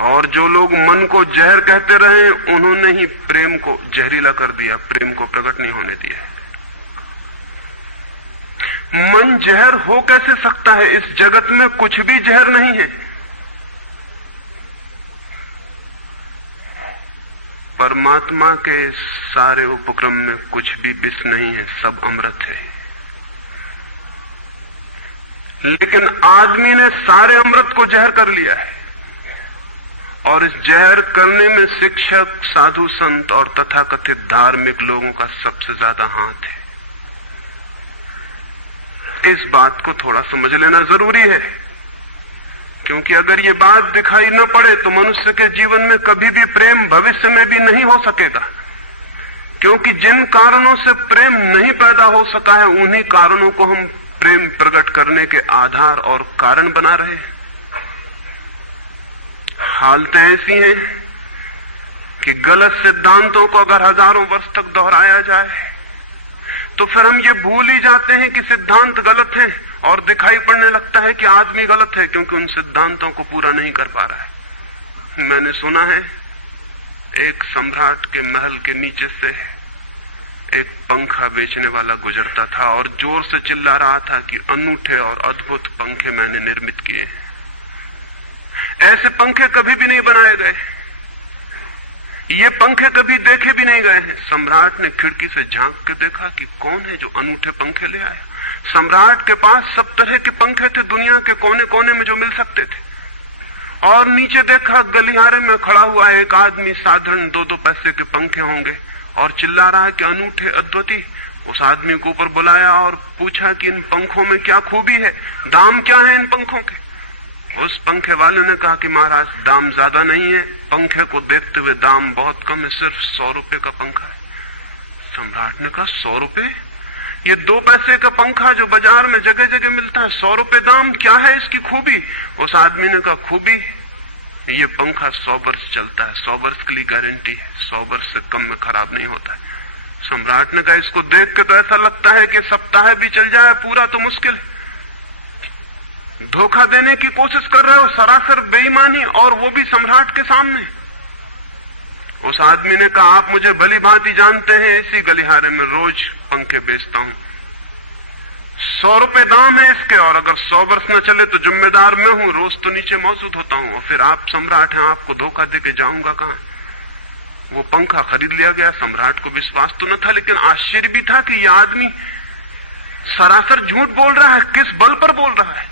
और जो लोग मन को जहर कहते रहे उन्होंने ही प्रेम को जहरीला कर दिया, प्रेम को प्रकट नहीं होने दिया। मन जहर हो कैसे सकता है? इस जगत में कुछ भी जहर नहीं है। परमात्मा के सारे उपक्रम में कुछ भी विष नहीं है, सब अमृत है। लेकिन आदमी ने सारे अमृत को जहर कर लिया है, और इस जहर करने में शिक्षक, साधु, संत और तथाकथित धार्मिक लोगों का सबसे ज्यादा हाथ है। इस बात को थोड़ा समझ लेना जरूरी है, क्योंकि अगर ये बात दिखाई न पड़े तो मनुष्य के जीवन में कभी भी प्रेम भविष्य में भी नहीं हो सकेगा। क्योंकि जिन कारणों से प्रेम नहीं पैदा हो सका है, उन्हीं कारणों को हम प्रेम प्रकट करने के आधार और कारण बना रहे हैं। हालतें ऐसी हैं कि गलत सिद्धांतों को अगर हजारों वर्ष तक दोहराया जाए तो फिर हम ये भूल ही जाते हैं कि सिद्धांत गलत हैं, और दिखाई पड़ने लगता है कि आदमी गलत है, क्योंकि उन सिद्धांतों को पूरा नहीं कर पा रहा है। मैंने सुना है एक सम्राट के महल के नीचे से एक पंखा बेचने वाला गुजरता था और जोर से चिल्ला रहा था कि अनूठे और अद्भुत पंखे मैंने निर्मित किए हैं। ऐसे पंखे कभी भी नहीं बनाए गए, ये पंखे कभी देखे भी नहीं गए हैं। सम्राट ने खिड़की से झांक के देखा कि कौन है जो अनूठे पंखे ले आया। सम्राट के पास सब तरह के पंखे थे, दुनिया के कोने कोने में जो मिल सकते थे। और नीचे देखा, गलियारे में खड़ा हुआ एक आदमी, साधारण 2-2 पैसे के पंखे होंगे, और चिल्ला रहा है कि अनूठे, अद्वितीय। उस आदमी को ऊपर बुलाया और पूछा कि इन पंखों में क्या खूबी है, दाम क्या है इन पंखों के। उस पंखे वाले ने कहा कि महाराज, दाम ज्यादा नहीं है, पंखे को देखते हुए दाम बहुत कम है, सिर्फ 100 रुपए का पंखा है। सम्राट ने कहा 100 रुपए? ये 2 पैसे का पंखा जो बाजार में जगह जगह मिलता है, 100 रुपए दाम, क्या है इसकी खूबी? उस आदमी ने कहा, खूबी ये पंखा 100 वर्ष चलता है, 100 वर्ष के लिए गारंटी है, 100 वर्ष से कम में खराब नहीं होता है। सम्राट ने कहा, इसको देख के तो ऐसा लगता है कि सप्ताह भी चल जाए, पूरा तो मुश्किल है। धोखा देने की कोशिश कर रहे हो, सरासर बेईमानी, और वो भी सम्राट के सामने। उस आदमी ने कहा, आप मुझे भली भांति जानते हैं, इसी गलियारे में रोज पंखे बेचता हूं, 100 रुपए दाम है इसके, और अगर 100 वर्ष न चले तो जिम्मेदार मैं हूं, रोज तो नीचे मौजूद होता हूं, और फिर आप सम्राट हैं, आपको धोखा देके जाऊंगा कहां? वो पंखा खरीद लिया गया। सम्राट को विश्वास तो न था, लेकिन आश्चर्य भी था कि यह आदमी सरासर झूठ बोल रहा है, किस बल पर बोल रहा है।